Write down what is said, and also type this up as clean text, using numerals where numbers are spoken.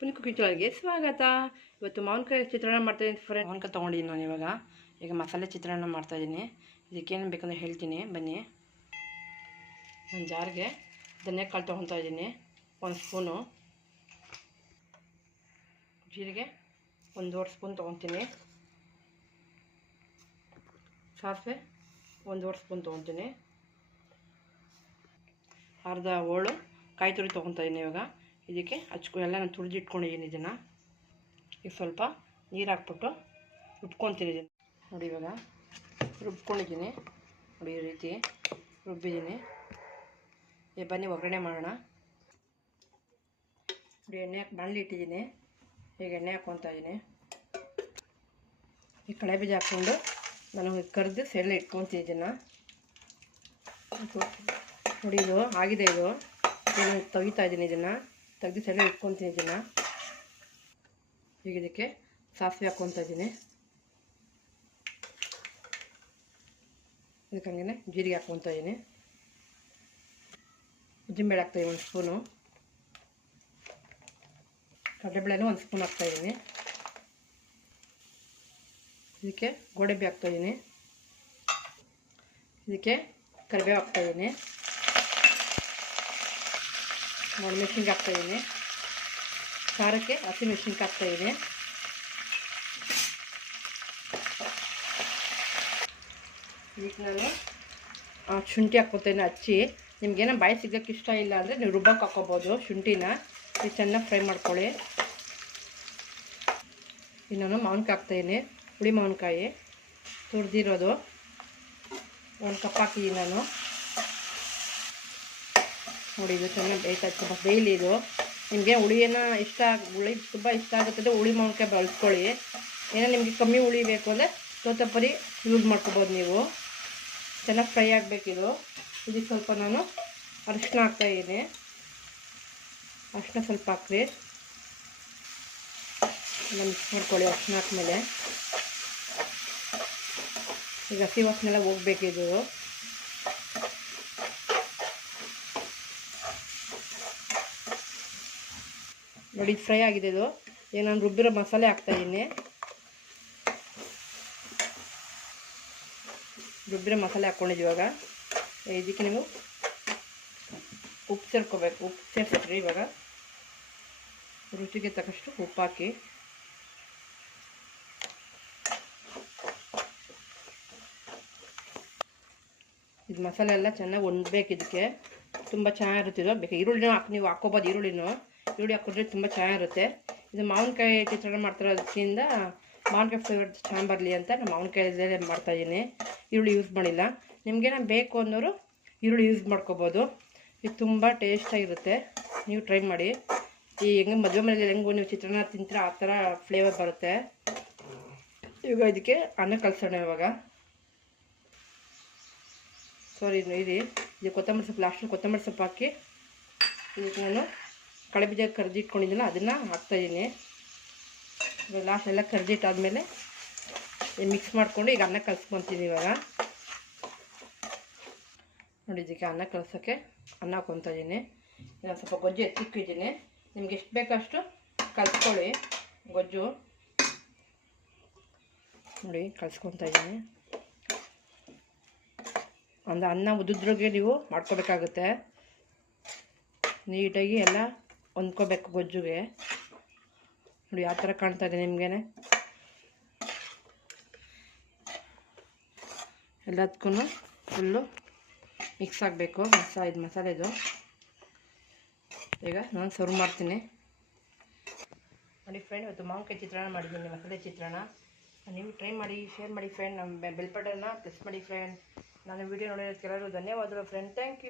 ಪುನಿ cooking ಚಾನಲ್ಗೆ ಸ್ವಾಗತ. ಇವತ್ತು ಮಾವಿನಕಾಯಿ ಚಿತ್ರಾನ್ನ ಮಾಡ್ತಾಯಿದ್ದೀನಿ ಫ್ರೆಂಡ್. ಮಾವಿನಕಾಯಿ ತೊಗೊಂಡಿದ್ದೀನಿ ನಾನು ಇವಾಗ. ಈಗ ಮಸಾಲೆ ಚಿತ್ರಾನ್ನ ಮಾಡ್ತಾಯಿದ್ದೀನಿ. ಇದಕ್ಕೇನು ಬೇಕಂದ್ರೆ ಹೇಳ್ತೀನಿ ಬನ್ನಿ. ಒಂದು ಜಾರ್ಗೆ ಧನಿಯಾಕಾಳು ತೊಗೊತಾ ಇದ್ದೀನಿ, 1 ಸ್ಪೂನು. ಜೀರಿಗೆ 1.25 ಸ್ಪೂನ್ ತೊಗೊತೀನಿ. ಸಾಸಿವೆ 1.25 ಸ್ಪೂನ್ ತೊಗೊತೀನಿ. ಅರ್ಧ ಹೋಳು ಕಾಯಿ ತುರಿ ತೊಗೊತಾ ಇದ್ದೀನಿ. ಇವಾಗ ಇದಕ್ಕೆ ಎಲ್ಲ ನಾನು ತುಳಿದಿಟ್ಕೊಂಡಿದ್ದೀನಿ. ಇದನ್ನು ಈಗ ಸ್ವಲ್ಪ ನೀರು ಹಾಕ್ಬಿಟ್ಟು ರುಬ್ಕೊತೀನಿ. ಇದನ್ನು ನೋಡಿ, ಇವಾಗ ರುಬ್ಕೊಂಡಿದ್ದೀನಿ ನೋಡಿ, ಈ ರೀತಿ ರುಬ್ಬಿದ್ದೀನಿ. ಈಗ ಬನ್ನಿ ಒಗ್ಗರಣೆ ಮಾಡೋಣ. ನೋಡಿ, ಎಣ್ಣೆ ಬಾಣಲಿ ಇಟ್ಟಿದ್ದೀನಿ. ಈಗ ಎಣ್ಣೆ ಹಾಕ್ಕೊತಾ ಇದ್ದೀನಿ. ಈ ಕಳೆ ಬೀಜ ಹಾಕ್ಕೊಂಡು ನಾನು ಕರೆದು ಸೈಡಲ್ಲಿ ಇಟ್ಕೊತೀನಿ. ಇದನ್ನು ನೋಡಿ, ಇದು ಆಗಿದೆ. ಇದು ನಾನು ತೆಗಿತಾ ಇದ್ದೀನಿ. ಇದನ್ನು ತೆಗೆದು ಸೈಡಲ್ಲಿ ಇಟ್ಕೊತೀನಿ. ಇದನ್ನು ಈಗ ಇದಕ್ಕೆ ಸಾಸಿವೆ ಹಾಕ್ಕೊತಾ ಇದ್ದೀನಿ. ಇದಕ್ಕೆ ಹಂಗೆ ಜೀರಿಗೆ ಹಾಕ್ಕೊತಾ ಇದ್ದೀನಿ. ಉದ್ದಿನಬೇಳೆ ಹಾಕ್ತಾಯಿದ್ದೀನಿ 1 ಸ್ಪೂನು. ಕಡಲೆಬೇಳೆನೂ 1 ಸ್ಪೂನ್ ಹಾಕ್ತಾಯಿದ್ದೀನಿ. ಇದಕ್ಕೆ ಗೋಡಂಬಿ ಹಾಕ್ತಾಯಿದ್ದೀನಿ. ಇದಕ್ಕೆ ಕರಿಬೇವು ಹಾಕ್ತಾಯಿದ್ದೀನಿ. ಮೆಣಸಿನ್ಕಾಯಿ ಹಾಕ್ತಾಯಿದ್ದೀನಿ. ಖಾರಕ್ಕೆ ಹಸಿಮೆಣಸಿನ್ಕಾಯಿ ಹಾಕ್ತಾಯಿದ್ದೀನಿ. ಇದಕ್ಕೆ ನಾನು ಶುಂಠಿ ಹಾಕ್ಕೊತಾಯಿದ್ದೀನಿ ಹಚ್ಚಿ. ನಿಮಗೇನೋ ಬಾಯಿ ಸಿಗೋಕ್ಕೆ ಇಷ್ಟ ಇಲ್ಲ ಅಂದರೆ ನೀವು ರುಬ್ಬಕ್ಕೆ ಹಾಕ್ಕೋಬೋದು ಶುಂಠಿನ. ಇದು ಚೆನ್ನಾಗಿ ಫ್ರೈ ಮಾಡ್ಕೊಳ್ಳಿ. ಈಗ ನಾನು ಮಾವಿನಕಾಯಿ ಹಾಕ್ತಾಯಿದ್ದೀನಿ. ಹುಳಿ ಮಾವಿನಕಾಯಿ ತುರಿದಿರೋದು 1 ಕಪ್ ಹಾಕಿದ್ದೀನಿ ನಾನು. ನೋಡಿ, ಇದು ಚೆನ್ನಾಗಿ ಬೇಯ್ತಾ ಬೇಯಲಿ. ಇದು ನಿಮಗೆ ಹುಳಿಯನ್ನು ಹುಳಿ ತುಂಬ ಇಷ್ಟ ಆಗುತ್ತದೆ, ಹುಳಿ ಮಾವಿನಕಾಯಿ ಬಳಸ್ಕೊಳ್ಳಿ. ಏನೋ ನಿಮಗೆ ಕಮ್ಮಿ ಹುಳಿ ಬೇಕು ಅಂದರೆ ತೋತಪರಿ ಯೂಸ್ ಮಾಡ್ಕೊಬೋದು ನೀವು. ಚೆನ್ನಾಗಿ ಫ್ರೈ ಆಗಬೇಕಿದು. ಇದಕ್ಕೆ ಸ್ವಲ್ಪ ನಾನು ಅರಿಶಿನ ಹಾಕ್ತಾಯಿದ್ದೀನಿ. ಅರಿಶಿನ ಸ್ವಲ್ಪ ಹಾಕ್ರಿ. ಎಲ್ಲ ಮಿಕ್ಸ್ ಮಾಡ್ಕೊಳ್ಳಿ. ಅರಿಶಿನ ಹಾಕ್ಮೇಲೆ ಈಗ ಹಸಿ ವಾಸನೆಲ್ಲ ಹೋಗ್ಬೇಕಿದು. ನೋಡಿ, ಫ್ರೈ ಆಗಿದೆ. ಇದು ಈಗ ನಾನು ರುಬ್ಬಿರೋ ಮಸಾಲೆ ಹಾಕ್ತಾಯಿದ್ದೀನಿ. ರುಬ್ಬಿರೋ ಮಸಾಲೆ ಹಾಕ್ಕೊಂಡಿದ್ದೀವಿ. ಇವಾಗ ಇದಕ್ಕೆ ನೀವು ಉಪ್ಪು ಸೇರ್ಕೋಬೇಕು. ಉಪ್ಪು ಸೇರಿಸ್ರಿ. ಇವಾಗ ರುಚಿಗೆ ತಕ್ಕಷ್ಟು ಉಪ್ಪು ಹಾಕಿ. ಇದು ಮಸಾಲೆ ಎಲ್ಲ ಚೆನ್ನಾಗಿ ಹೊಂದಬೇಕು. ಇದಕ್ಕೆ ತುಂಬ ಚೆನ್ನಾಗಿರುತ್ತಿದ್ದು ಬೇಕು. ಈರುಳ್ಳಿನೂ ನೀವು ಹಾಕ್ಕೋಬೋದು. ಈರುಳ್ಳಿ ಹಾಕಿದ್ರೆ ತುಂಬ ಚೆನ್ನಾಗಿರುತ್ತೆ. ಇದು ಮಾವಿನಕಾಯಿ ಚಿತ್ರಾನ್ನ ಮಾಡ್ತಿರೋದ್ರಿಂದ ಮಾವಿನಕಾಯಿ ಫ್ಲೇವರ್ ಚೆನ್ನಾಗಿ ಬರಲಿ ಅಂತ ನಾನು ಮಾವಿನಕಾಯಿಲ್ಲೇ ಮಾಡ್ತಾಯಿದ್ದೀನಿ. ಈರುಳ್ಳಿ ಯೂಸ್ ಮಾಡಿಲ್ಲ. ನಿಮಗೇನೋ ಬೇಕು ಅನ್ನೋರು ಈರುಳ್ಳಿ ಯೂಸ್ ಮಾಡ್ಕೋಬೋದು. ಇದು ತುಂಬ ಟೇಸ್ಟಾಗಿರುತ್ತೆ. ನೀವು ಟ್ರೈ ಮಾಡಿ. ಈ ಹೆಂಗೆ ಮದುವೆ ಮನೇಲಿ ಹೆಂಗು ನೀವು ಚಿತ್ರಾನ್ನ ತಿಂತೀರ ಆ ಥರ ಫ್ಲೇವರ್ ಬರುತ್ತೆ. ಇವಾಗ ಇದಕ್ಕೆ ಅನ್ನ ಕಲಸೋಣ. ಇವಾಗ ಇದು ಕೊತ್ತಂಬರಿ ಸೊಪ್ಪು ಲಾಸ್ಟಲ್ಲಿ ಕೊತ್ತಂಬರಿ ಸೊಪ್ಪು ಹಾಕಿ ಇದಕ್ಕೆ ನಾನು ಕಳೆ ಬೀಜ ಕರೆದಿಟ್ಕೊಂಡಿದ್ದೀನಲ್ಲ ಅದನ್ನು ಹಾಕ್ತಾಯಿದ್ದೀನಿ. ಲಾಸ್ಟ್ ಎಲ್ಲ ಕರೆದಿಟ್ಟಾದಮೇಲೆ ಮಿಕ್ಸ್ ಮಾಡಿಕೊಂಡು ಈಗ ಅನ್ನ ಕಲಿಸ್ಕೊತೀನಿ. ಇವಾಗ ನೋಡಿ, ಇದಕ್ಕೆ ಅನ್ನ ಕಲಸೋಕ್ಕೆ ಅನ್ನ ಹಾಕ್ಕೊತಾ ಇದ್ದೀನಿ. ಈಗ ಸ್ವಲ್ಪ ಗೊಜ್ಜು ಎತ್ತಿಕ್ಕಿದ್ದೀನಿ. ನಿಮ್ಗೆ ಎಷ್ಟು ಬೇಕಷ್ಟು ಕಲಿಸ್ಕೊಳ್ಳಿ ಗೊಜ್ಜು. ನೋಡಿ, ಕಲಿಸ್ಕೊತಾ ಇದ್ದೀನಿ. ಒಂದು ಅನ್ನ ಉದ್ದುದ್ರಿಗೆ ನೀವು ಮಾಡ್ಕೋಬೇಕಾಗುತ್ತೆ. ನೀಟಾಗಿ ಎಲ್ಲ ಹೊಂದ್ಕೋಬೇಕು ಗೊಜ್ಜುಗೆ. ನೋಡಿ, ಯಾವ ಥರ ಕಾಣ್ತಾ ಇದೆ ನಿಮಗೇನೆ. ಎಲ್ಲದಕ್ಕೂ ಫುಲ್ಲು ಮಿಕ್ಸ್ ಆಗಬೇಕು ಇದು ಮಸಾಲೆದು. ಈಗ ನಾನು ಸರ್ವ್ ಮಾಡ್ತೀನಿ. ನೋಡಿ ಫ್ರೆಂಡ್, ಇವತ್ತು ಮಾವಿನಕಾಯಿ ಚಿತ್ರಾನ್ನ ಮಾಡಿದ್ದೀನಿ, ಮಸಾಲೆ ಚಿತ್ರಾನ್ನ. ನೀವು ಟ್ರೈ ಮಾಡಿ, ಶೇರ್ ಮಾಡಿ ಫ್ರೆಂಡ್. ನಮ್ಮ ಬೆಲ್ ಬಟನ್ನ ಪ್ರೆಸ್ ಮಾಡಿ ಫ್ರೆಂಡ್. ನಾನು ವಿಡಿಯೋ ನೋಡಿರೋದಕ್ಕೆ ಎಲ್ಲರೂ ಧನ್ಯವಾದಗಳು ಫ್ರೆಂಡ್. Thank you.